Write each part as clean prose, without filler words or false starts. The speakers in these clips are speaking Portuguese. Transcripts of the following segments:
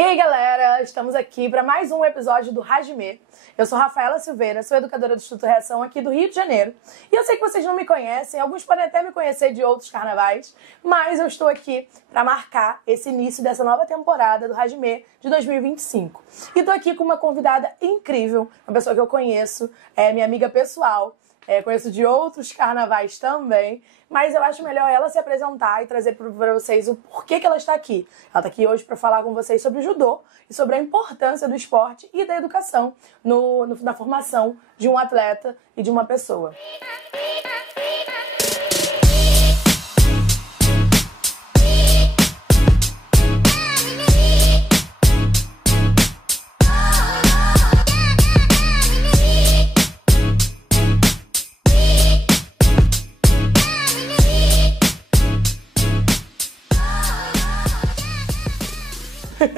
E aí, galera, estamos aqui para mais um episódio do Hajime. Eu sou Rafaela Silveira, sou educadora do Instituto Reação aqui do Rio de Janeiro. E eu sei que vocês não me conhecem, alguns podem até me conhecer de outros carnavais, mas eu estou aqui para marcar esse início dessa nova temporada do Hajime de 2025. E estou aqui com uma convidada incrível, uma pessoa que eu conheço, é minha amiga pessoal. Conheço de outros carnavais também, mas eu acho melhor ela se apresentar e trazer para vocês o porquê que ela está aqui. Ela está aqui hoje para falar com vocês sobre o judô e sobre a importância do esporte e da educação na formação de um atleta e de uma pessoa.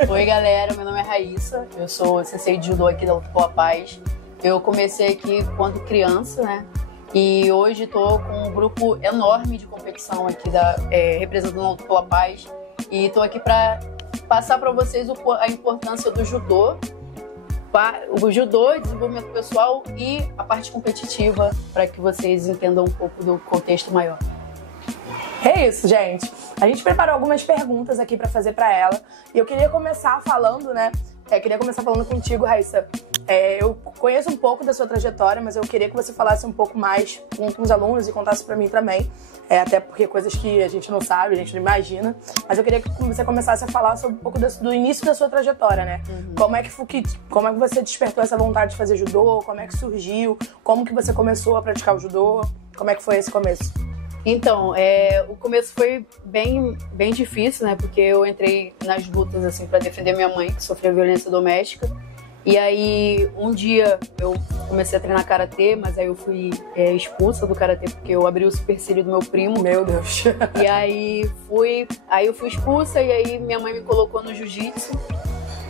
Oi galera, meu nome é Raíssa, eu sou sensei de judô aqui da Luta pela Paz. Eu comecei aqui quando criança, né? E hoje estou com um grupo enorme de competição aqui representando a Luta pela Paz. E estou aqui para passar para vocês a importância do judô, desenvolvimento pessoal e a parte competitiva, para que vocês entendam um pouco do contexto maior. É isso, gente. A gente preparou algumas perguntas aqui pra fazer pra ela. E eu queria começar falando, né? Queria começar falando contigo, Raíssa. Eu conheço um pouco da sua trajetória, mas eu queria que você falasse um pouco mais com os alunos e contasse pra mim também. Até porque coisas que a gente não sabe, a gente não imagina. Mas eu queria que você começasse a falar sobre um pouco do início da sua trajetória, né? Uhum. Como é que você despertou essa vontade de fazer judô? Como é que surgiu? Como que você começou a praticar o judô? Como é que foi esse começo? Então, o começo foi bem difícil, né? Porque eu entrei nas lutas, assim, para defender minha mãe, que sofreu violência doméstica. E aí, um dia, eu comecei a treinar karatê, mas aí eu fui expulsa do karatê, porque eu abri o supercílio do meu primo. Meu Deus! E aí, eu fui expulsa, e aí minha mãe me colocou no jiu-jitsu.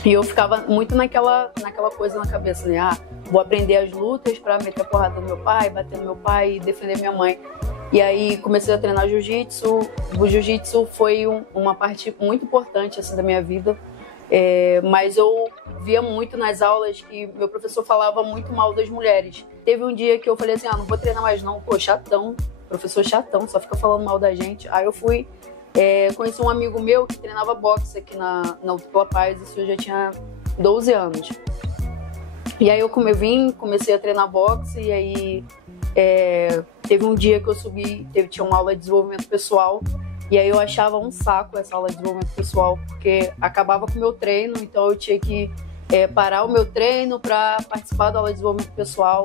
E eu ficava muito naquela coisa na cabeça, né? Vou aprender as lutas pra meter a porrada no meu pai, bater no meu pai e defender minha mãe. E aí comecei a treinar jiu-jitsu. O jiu-jitsu foi uma parte muito importante assim, da minha vida. Mas eu via muito nas aulas que meu professor falava muito mal das mulheres. Teve um dia que eu falei assim, não vou treinar mais não. Pô, chatão, professor chatão, só fica falando mal da gente. Aí eu fui, conheci um amigo meu que treinava boxe aqui na Luta pela Paz. Isso eu já tinha 12 anos. E aí eu comecei a treinar boxe e aí... teve um dia que eu subi, tinha uma aula de desenvolvimento pessoal e aí eu achava um saco essa aula de desenvolvimento pessoal porque acabava com o meu treino, então eu tinha que parar o meu treino para participar da aula de desenvolvimento pessoal.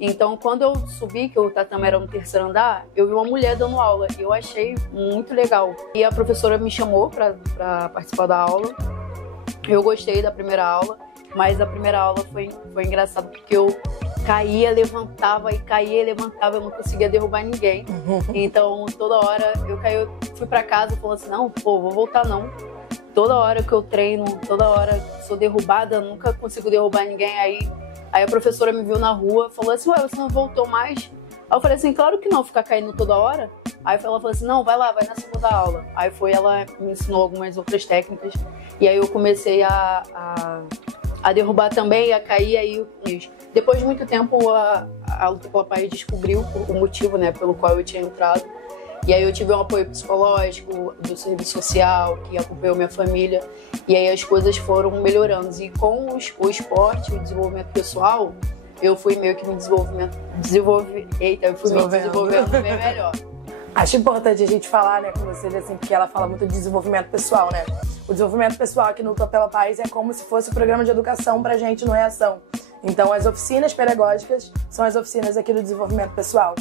Então quando eu subi, que o tatame era no terceiro andar, eu vi uma mulher dando aula e eu achei muito legal. E a professora me chamou para participar da aula. Eu gostei da primeira aula, mas a primeira aula foi engraçado porque eu caía, levantava e caía, levantava, eu não conseguia derrubar ninguém. Então, toda hora eu fui pra casa falando assim, não, vou voltar não. Toda hora que eu treino, toda hora sou derrubada, nunca consigo derrubar ninguém. Aí a professora me viu na rua, falou assim, você não voltou mais? Aí eu falei assim, claro que não, ficar caindo toda hora. Aí ela falou assim, não, vai lá, vai na segunda aula. Aí ela me ensinou algumas outras técnicas. E aí eu comecei a derrubar também, a cair, aí depois de muito tempo a Luta pela Paz descobriu o motivo, né, pelo qual eu tinha entrado. E aí eu tive um apoio psicológico do serviço social, que acompanhou minha família. E aí as coisas foram melhorando. E com o esporte, o desenvolvimento pessoal, eu fui meio que me desenvolvendo bem melhor. Acho importante a gente falar, né, com você, assim, porque ela fala muito de desenvolvimento pessoal, né? O desenvolvimento pessoal aqui no Luta pela Paz é como se fosse um programa de educação pra gente no Reação. Então, as oficinas pedagógicas são as oficinas aqui do desenvolvimento pessoal.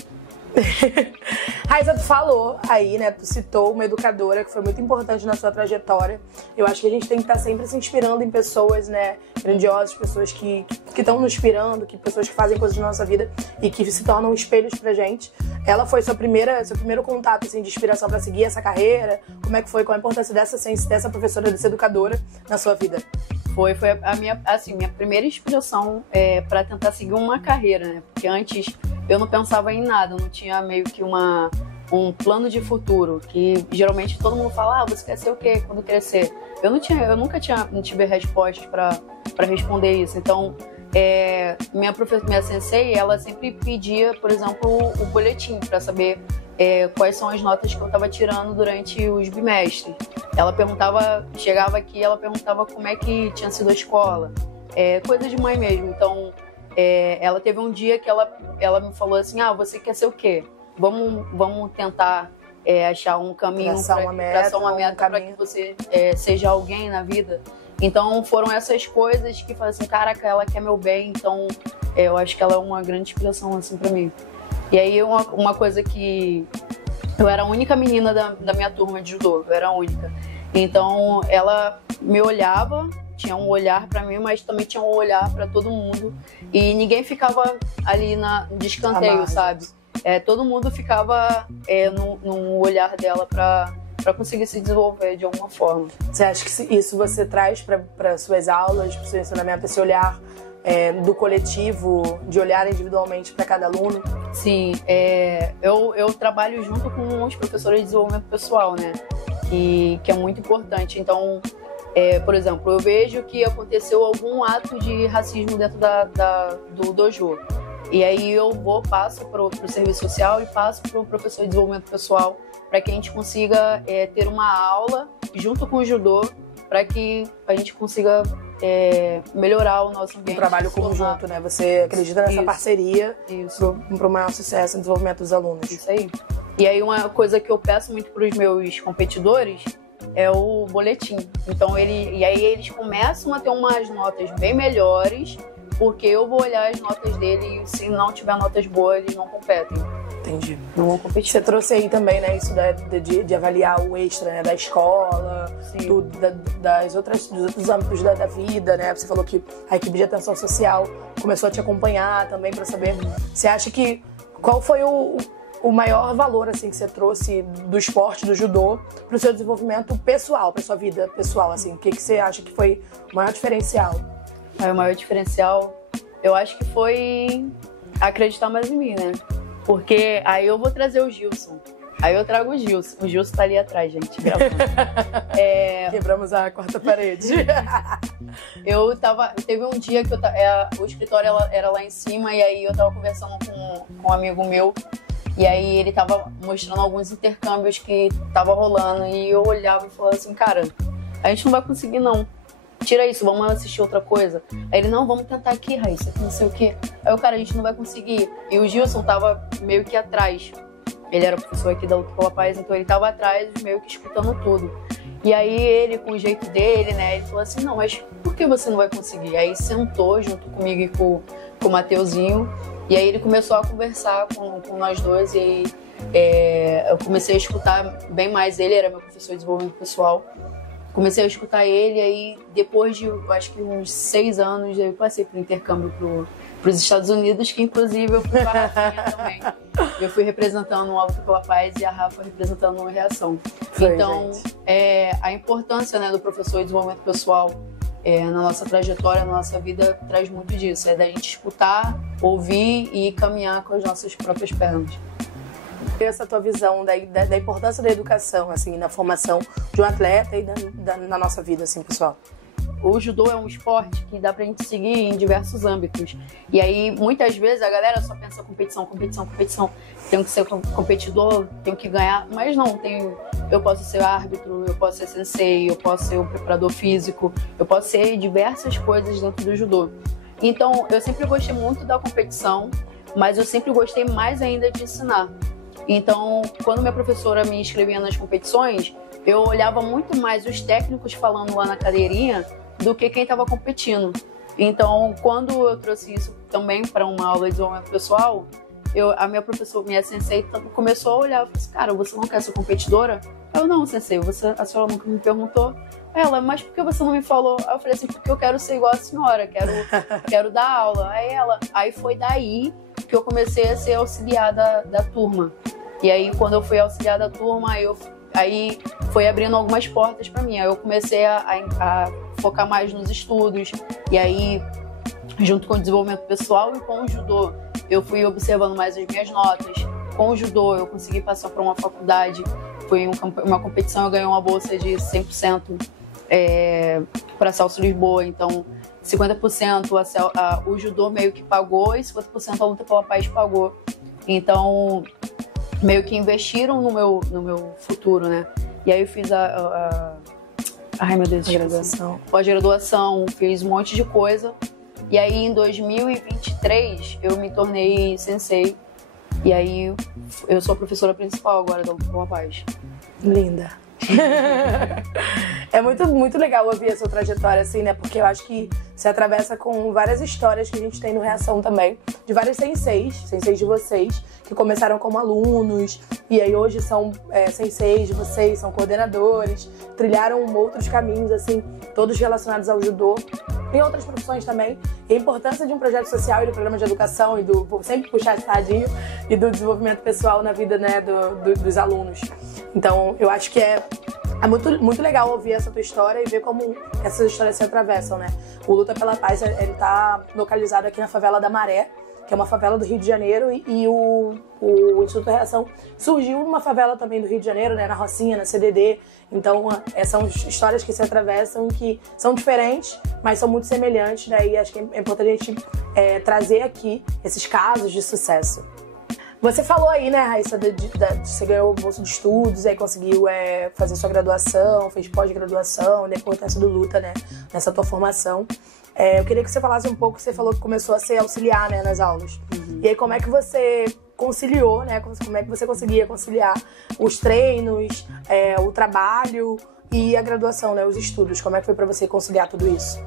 Raíssa, tu falou aí, né? Tu citou uma educadora que foi muito importante na sua trajetória. Eu acho que a gente tem que estar sempre se inspirando em pessoas, né? Grandiosas, pessoas que estão nos inspirando, pessoas que fazem coisas na nossa vida e que se tornam espelhos pra gente. Ela foi seu primeiro contato assim, de inspiração pra seguir essa carreira? Como é que foi? Qual a importância dessa professora, dessa educadora na sua vida? Foi a minha primeira inspiração para tentar seguir uma carreira, né? Porque antes eu não pensava em nada, não tinha meio que uma um plano de futuro, que geralmente todo mundo fala, você quer ser o quê quando crescer? Eu nunca tive respostas para responder isso. Então, minha sensei, ela sempre pedia, por exemplo, o boletim para saber quais são as notas que eu estava tirando durante os bimestres. Ela chegava aqui, ela perguntava como é que tinha sido a escola, coisa de mãe mesmo. Então, ela teve um dia que ela me falou assim, você quer ser o quê? Vamos tentar achar um caminho, traçar uma meta para que você seja alguém na vida. Então foram essas coisas que falam assim, caraca, ela quer meu bem, então eu acho que ela é uma grande inspiração assim para mim. E aí uma coisa que eu era a única menina da minha turma de judô, eu era a única. Então ela me olhava, tinha um olhar para mim, mas também tinha um olhar para todo mundo e ninguém ficava ali de escanteio, sabe? Todo mundo ficava no olhar dela para conseguir se desenvolver de alguma forma. Você acha que isso você traz para suas aulas, para o seu ensinamento, esse olhar do coletivo, de olhar individualmente para cada aluno? Sim, eu trabalho junto com os professores de desenvolvimento pessoal, né? Que é muito importante. Então, por exemplo, eu vejo que aconteceu algum ato de racismo dentro do dojo. E aí eu passo para o serviço social e passo para o professor de desenvolvimento pessoal para que a gente consiga ter uma aula junto com o judô para que a gente consiga melhorar o nosso ambiente. Um trabalho conjunto, né? Você acredita nessa parceria para o maior sucesso no desenvolvimento dos alunos. Isso aí. E aí uma coisa que eu peço muito para os meus competidores é o boletim. Então e aí eles começam a ter umas notas bem melhores, porque eu vou olhar as notas dele e se não tiver notas boas, eles não competem. Entendi. Não vão competir. Você trouxe aí também, né, isso de avaliar o extra, né, da escola, dos outros âmbitos da vida, né? Você falou que a equipe de atenção social começou a te acompanhar também para saber. Você acha que qual foi o maior valor assim que você trouxe do esporte, do judô, para o seu desenvolvimento pessoal, para sua vida pessoal, assim? O que você acha que foi o maior diferencial? O maior diferencial, eu acho que foi acreditar mais em mim, né? Porque aí eu vou trazer o Gilson. Aí eu trago o Gilson. O Gilson tá ali atrás, gente, gravando. Quebramos a quarta parede. Teve um dia que o escritório era lá em cima e aí eu tava conversando com um amigo meu. E aí ele tava mostrando alguns intercâmbios que tava rolando. E eu olhava e falava assim, cara, a gente não vai conseguir não. Tira isso, vamos assistir outra coisa. Aí ele, não, vamos tentar aqui, Raíssa, não sei o quê. Aí o cara, a gente não vai conseguir. E o Gilson tava meio que atrás. Ele era professor aqui da Luta pela Paz, então ele tava atrás, meio que escutando tudo. E aí ele, com o jeito dele, né, ele falou assim, não, mas por que você não vai conseguir? Aí sentou junto comigo e com o Mateuzinho. E aí ele começou a conversar com nós dois. E aí eu comecei a escutar bem mais ele, era meu professor de desenvolvimento pessoal. Comecei a escutar ele, aí depois de, acho que uns 6 anos, eu passei para o intercâmbio para os Estados Unidos, que inclusive eu fui para a Rafinha também. Eu fui representando o Alto pela Paz e a Rafa representando uma reação. Então, a importância, né, do professor de desenvolvimento pessoal na nossa trajetória, na nossa vida, traz muito disso. É da gente escutar, ouvir e caminhar com as nossas próprias pernas. Essa tua visão da importância da educação, assim, na formação de um atleta e na nossa vida, assim, pessoal. O judô é um esporte que dá pra gente seguir em diversos âmbitos. E aí, muitas vezes, a galera só pensa competição. Tenho que ser competidor, tenho que ganhar. Mas não, eu posso ser árbitro, eu posso ser sensei, eu posso ser um preparador físico, eu posso ser diversas coisas dentro do judô. Então, eu sempre gostei muito da competição, mas eu sempre gostei mais ainda de ensinar. Então, quando minha professora me inscrevia nas competições, eu olhava muito mais os técnicos falando lá na cadeirinha do que quem estava competindo. Então, quando eu trouxe isso também para uma aula de desenvolvimento pessoal, a minha professora, minha sensei, começou a olhar e falou assim, cara, você não quer ser competidora? Eu, não, sensei, a senhora nunca me perguntou. Ela, mas por que você não me falou? Aí eu falei assim, porque eu quero ser igual a senhora, quero dar aula. Aí foi daí que eu comecei a ser auxiliar da turma. E aí, quando eu fui auxiliar da turma, aí foi abrindo algumas portas para mim. Aí eu comecei a focar mais nos estudos. E aí, junto com o desenvolvimento pessoal e com o judô, eu fui observando mais as minhas notas. com o judô eu consegui passar para uma faculdade, foi uma competição, eu ganhei uma bolsa de 100% para Celso Lisboa, então 50% o judô meio que pagou e 50% a luta pela paz pagou. Então, meio que investiram no meu futuro, né? E aí eu fiz ai, meu Deus, pós-graduação, fiz um monte de coisa. E aí, em 2023, eu me tornei sensei. E aí, eu sou a professora principal agora da Luta pela Paz. Linda. É muito legal ouvir a sua trajetória, assim, né? Porque eu acho que você atravessa com várias histórias que a gente tem no Reação também, de vários senseis de vocês, que começaram como alunos, e aí hoje são senseis de vocês, são coordenadores, trilharam outros caminhos, assim, todos relacionados ao judô. Tem outras profissões também, e a importância de um projeto social e do programa de educação, e vou sempre puxar esse radinho, e do desenvolvimento pessoal na vida, né, dos alunos. Então, eu acho que é muito legal ouvir essa tua história e ver como essas histórias se atravessam, né? O Luta pela Paz, ele tá localizado aqui na favela da Maré, que é uma favela do Rio de Janeiro, e o Instituto Reação surgiu numa favela também do Rio de Janeiro, né, na Rocinha, na CDD. Então, são histórias que se atravessam, que são diferentes, mas são muito semelhantes, né? E acho que é importante a gente trazer aqui esses casos de sucesso. Você falou aí, né, Raíssa, você ganhou o bolsa de estudos, aí conseguiu fazer sua graduação, fez pós-graduação, da importância do luta, né, nessa tua formação. Eu queria que você falasse um pouco, você falou que começou a ser auxiliar, né, nas aulas. Uhum. E aí, como é que você conciliou, né, como é que você conseguia conciliar os treinos, o trabalho e a graduação, né, os estudos? Como é que foi pra você conciliar tudo isso?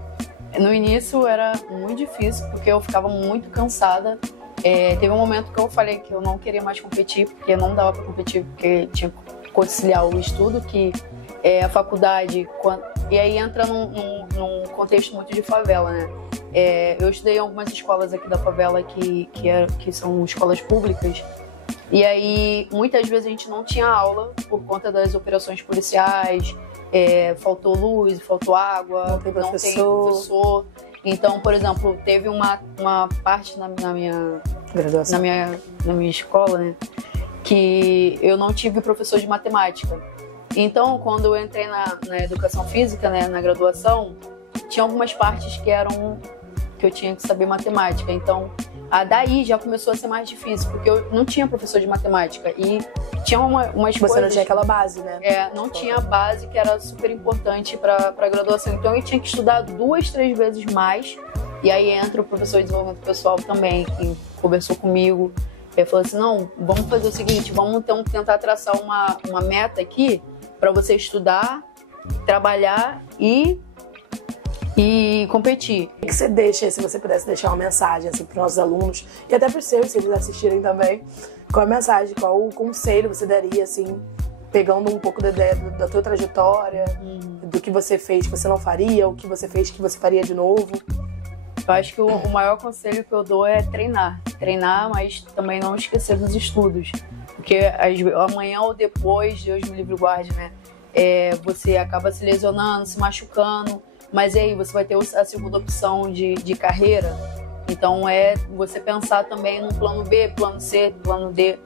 No início era muito difícil, porque eu ficava muito cansada. Teve um momento que eu falei que eu não queria mais competir, porque não dava para competir, porque tinha que conciliar o estudo, que a faculdade, e aí entra num contexto muito de favela, né? Eu estudei em algumas escolas aqui da favela que são escolas públicas, e aí muitas vezes a gente não tinha aula por conta das operações policiais, faltou luz, faltou água, não tem professor. Então, por exemplo, teve uma parte na minha graduação, na minha escola, né, que eu não tive professor de matemática. Então, quando eu entrei na educação física, né, na graduação, tinha algumas partes que eu tinha que saber matemática. Então, daí já começou a ser mais difícil, porque eu não tinha professor de matemática e tinha umas coisas... Você não tinha aquela base, né? Não tinha a base, que era super importante para a graduação. Então, eu tinha que estudar 2, 3 vezes mais. E aí entra o professor de desenvolvimento pessoal também, que conversou comigo. Ele falou assim, não, vamos fazer o seguinte, vamos então tentar traçar uma meta aqui para você estudar, trabalhar e competir. O que você deixa, se você pudesse deixar uma mensagem assim, para os nossos alunos e até para os seus, se eles assistirem também, qual a mensagem, qual o conselho você daria, assim, pegando um pouco da tua trajetória, do que você fez que você não faria, o que você fez que você faria de novo? Eu acho que o maior conselho que eu dou é treinar. Treinar, mas também não esquecer dos estudos. Porque amanhã ou depois, Deus me livre e guarde, né? Você acaba se lesionando, se machucando, mas e aí você vai ter a segunda opção de carreira. Então você pensar também no plano B, plano C, plano D,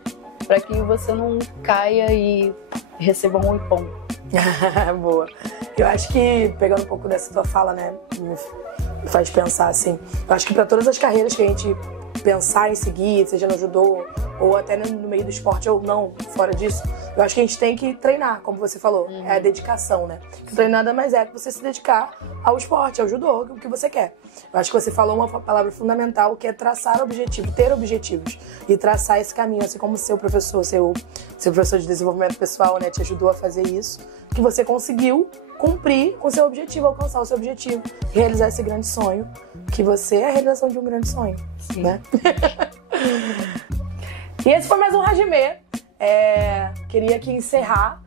para que você não caia e receba um ipom. Boa. Eu acho que, pegando um pouco dessa tua fala, né, me faz pensar assim, eu acho que para todas as carreiras que a gente pensar em seguir, seja no judô ou até no meio do esporte ou não, fora disso, eu acho que a gente tem que treinar, como você falou, é a dedicação, né? Que treinar nada mais é que você se dedicar ao esporte, ao judô, o que você quer. Eu acho que você falou uma palavra fundamental, que é traçar objetivo, ter objetivos e traçar esse caminho, assim como seu professor de desenvolvimento pessoal, né, te ajudou a fazer isso, que você conseguiu cumprir com o seu objetivo, alcançar o seu objetivo, realizar esse grande sonho, que você é a realização de um grande sonho. Sim. Né? E esse foi mais um Hajime. Queria aqui encerrar.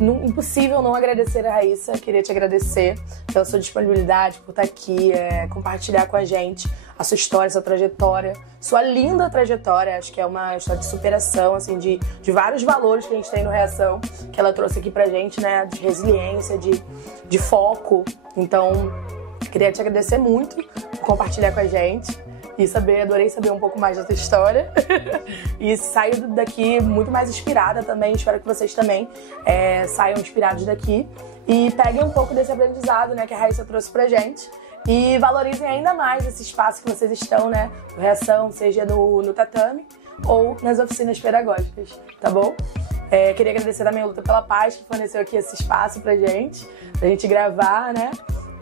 Impossível não agradecer a Raíssa. Queria te agradecer pela sua disponibilidade, por estar aqui, compartilhar com a gente a sua história, sua trajetória, sua linda trajetória. Acho que é uma história de superação, assim, de vários valores que a gente tem no Reação, que ela trouxe aqui pra gente, né? De resiliência, de foco. Então, queria te agradecer muito por compartilhar com a gente. e adorei saber um pouco mais da sua história. E saio daqui muito mais inspirada também. Espero que vocês também saiam inspirados daqui e peguem um pouco desse aprendizado, né, que a Raíssa trouxe pra gente. E valorizem ainda mais esse espaço que vocês estão, né? Reação, seja no tatame ou nas oficinas pedagógicas, tá bom? Queria agradecer também a Luta pela Paz, que forneceu aqui esse espaço pra gente gravar, né?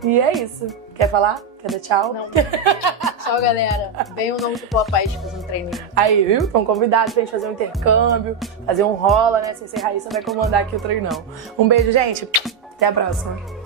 E é isso. Quer falar? Quer dar tchau? Não. Tchau, galera. Venham na Luta pela Paz fazer um treininho. Aí, viu? Estão convidados pra gente fazer um intercâmbio, fazer um rola, né? Sem ser Raíssa vai comandar aqui o treinão. Um beijo, gente. Até a próxima.